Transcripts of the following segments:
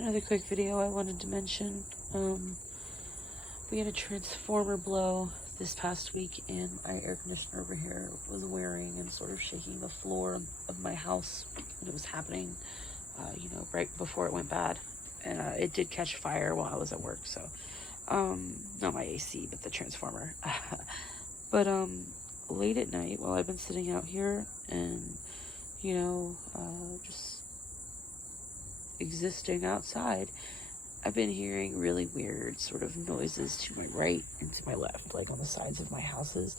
Another quick video I wanted to mention. We had a transformer blow this past week, and my air conditioner over here was wearing and sort of shaking the floor of my house when it was happening, right before it went bad. And it did catch fire while I was at work, so, not my AC, but the transformer. But, late at night, while I've been sitting out here and, just existing outside, I've been hearing really weird sort of noises to my right and to my left, like on the sides of my houses.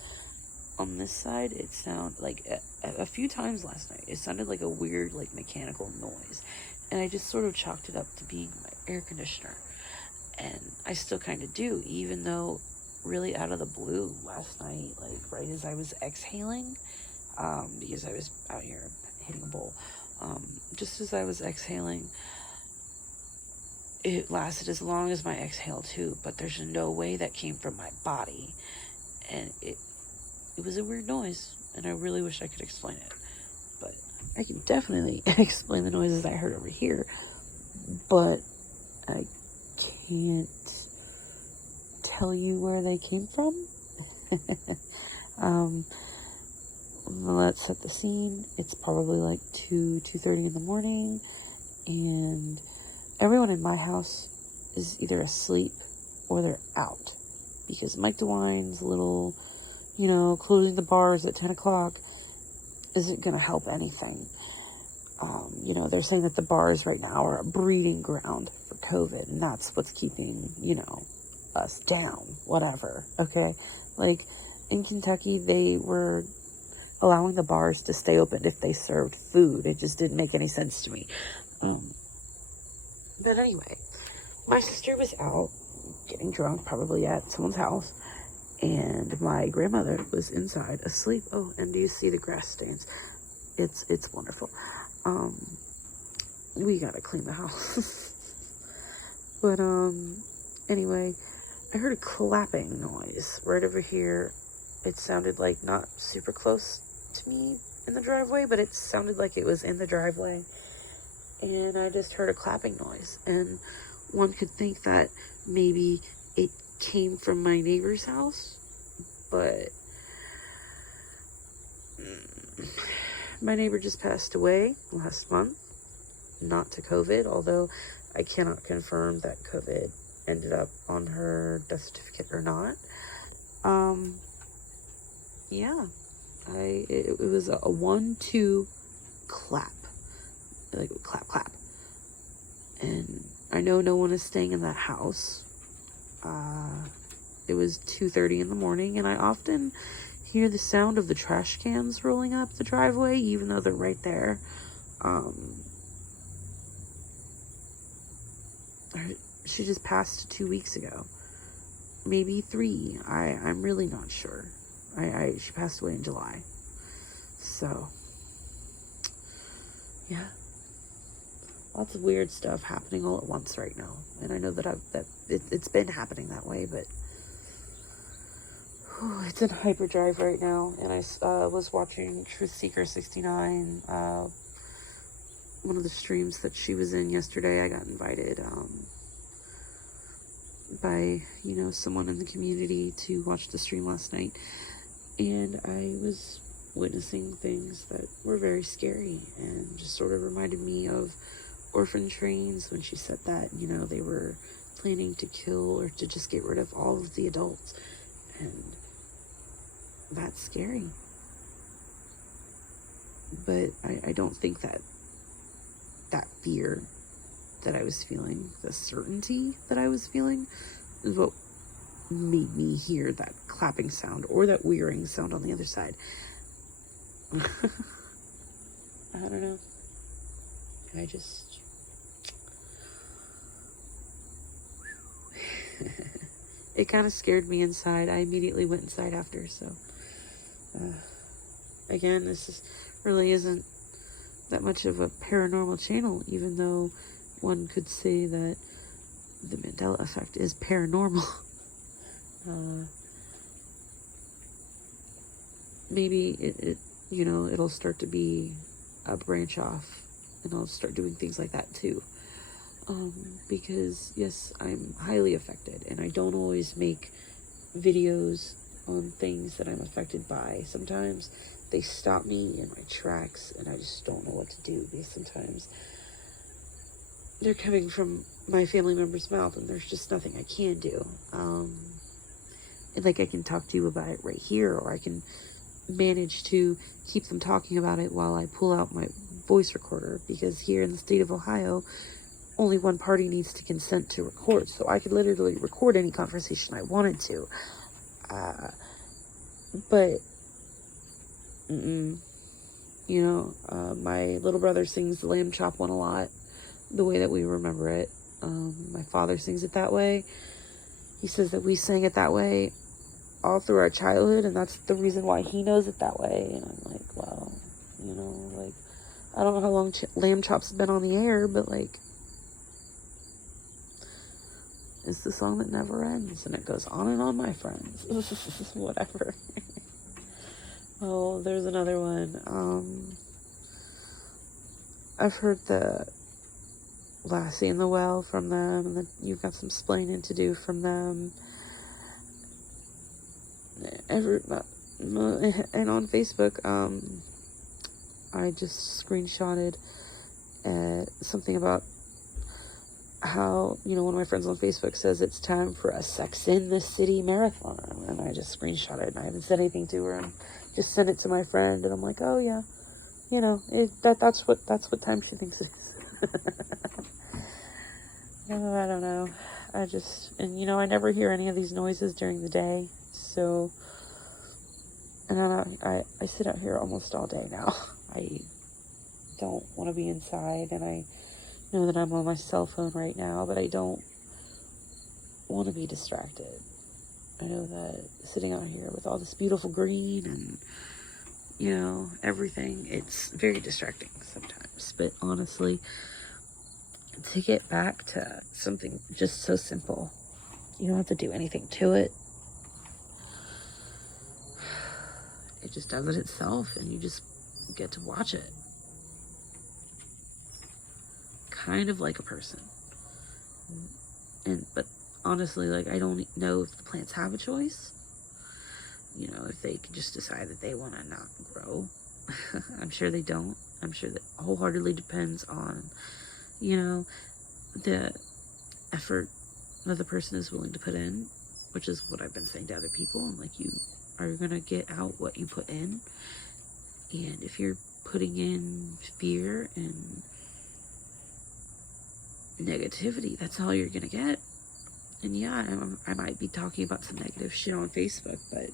On this side, it sounded like a few times last night, it sounded like a weird, like, mechanical noise. And I just sort of chalked it up to being my air conditioner. And I still kind of do, even though really out of the blue last night, like right as I was exhaling, because I was out here hitting a bowl, just as I was exhaling, it lasted as long as my exhale too, but there's no way that came from my body. And it was a weird noise, and I really wish I could explain it. But I can definitely explain the noises I heard over here, but I can't tell you where they came from. Let's set the scene. It's probably like 2:30 in the morning, and everyone in my house is either asleep or they're out, because Mike DeWine's little, closing the bars at 10 o'clock isn't going to help anything. They're saying that the bars right now are a breeding ground for COVID, and that's what's keeping, us down, whatever, okay? Like, in Kentucky, they were allowing the bars to stay open if they served food. It just didn't make any sense to me. But anyway, my sister was out getting drunk, probably at someone's house, and my grandmother was inside asleep. Oh, and do you see the grass stains? It's wonderful. We gotta clean the house. But anyway, I heard a clapping noise right over here. It sounded like not super close to me in the driveway, but it sounded like it was in the driveway. And I just heard a clapping noise, and one could think that maybe it came from my neighbor's house, but my neighbor just passed away last month, not to COVID, although I cannot confirm that COVID ended up on her death certificate or not. Yeah, it was a 1-2 clap. Like, clap, clap. And I know no one is staying in that house. It was 2:30 in the morning, and I often hear the sound of the trash cans rolling up the driveway, even though they're right there. She just passed 2 weeks ago. Maybe 3. I'm really not sure. She passed away in July. So, yeah. Lots of weird stuff happening all at once right now, and I know that it's been happening that way, but it's in hyperdrive right now. And I was watching Truth Seeker 69, one of the streams that she was in yesterday. I got invited by someone in the community to watch the stream last night, and I was witnessing things that were very scary and just sort of reminded me of orphan trains when she said that they were planning to kill or to just get rid of all of the adults, and that's scary. But I don't think that fear that I was feeling, the certainty that I was feeling, is what made me hear that clapping sound or that whirring sound on the other side. I don't know. It kind of scared me inside. I immediately went inside after, so again, this really isn't that much of a paranormal channel, even though one could say that the Mandela effect is paranormal. Maybe it'll start to be a branch off, and I'll start doing things like that too. because yes, I'm highly affected, and I don't always make videos on things that I'm affected by. Sometimes they stop me in my tracks, and I just don't know what to do, because sometimes they're coming from my family member's mouth, and there's just nothing I can do. And like, I can talk to you about it right here, or I can manage to keep them talking about it while I pull out my voice recorder, because here in the state of Ohio, only one party needs to consent to record, so I could literally record any conversation I wanted to. But you know, my little brother sings the Lamb Chop one a lot, the way that we remember it. My father sings it that way. He says that we sang it that way all through our childhood, and that's the reason why he knows it that way. And I'm like, well, you know, like, I don't know how long Lamb Chop's been on the air, but like, it's the song that never ends, and it goes on and on, my friends. Whatever. Oh, there's another one. I've heard the Lassie in the Well from them, and then you've got some splaining to do from them. And on Facebook, I just screenshotted something about how, you know, one of my friends on Facebook says it's time for a Sex in the City marathon, and I just screenshot it, and I haven't said anything to her, and just sent it to my friend, and I'm like, oh yeah, you know, that's what time she thinks it is. No, I don't know. And you know, I never hear any of these noises during the day, so, and I sit out here almost all day now. I don't want to be inside, and I know that I'm on my cell phone right now, but I don't want to be distracted. I know that sitting out here with all this beautiful green and, you know, everything, it's very distracting sometimes. But honestly, to get back to something just so simple, you don't have to do anything to it. It just does it itself, and you just get to watch it. Kind of like a person. But honestly, like, I don't know if the plants have a choice. You know, if they could just decide that they want to not grow. I'm sure they don't. I'm sure that wholeheartedly depends on, you know, the effort that the person is willing to put in, which is what I've been saying to other people. I'm like, you are going to get out what you put in. And if you're putting in fear and negativity, that's all you're going to get. And yeah, I might be talking about some negative shit on Facebook, but,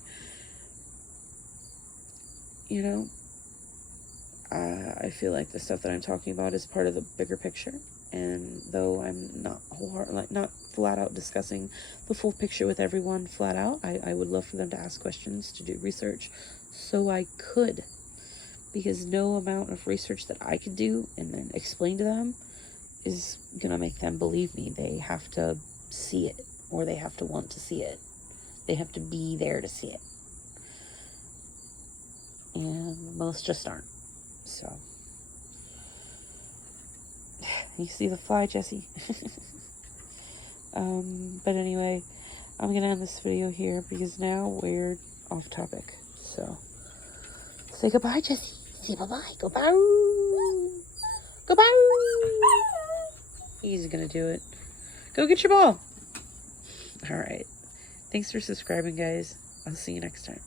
you know, I feel like the stuff that I'm talking about is part of the bigger picture. And though I'm not not flat out discussing the full picture with everyone flat out, I would love for them to ask questions, to do research, so I could. Because no amount of research that I could do and then explain to them is gonna make them believe me. They have to see it, or they have to want to see it. They have to be there to see it. And most just aren't. So, you see the fly, Jesse? But anyway, I'm gonna end this video here because now we're off topic. So, say goodbye, Jesse. Say bye-bye. Goodbye. Goodbye. He's gonna do it. Go get your ball. All right. Thanks for subscribing, guys. I'll see you next time.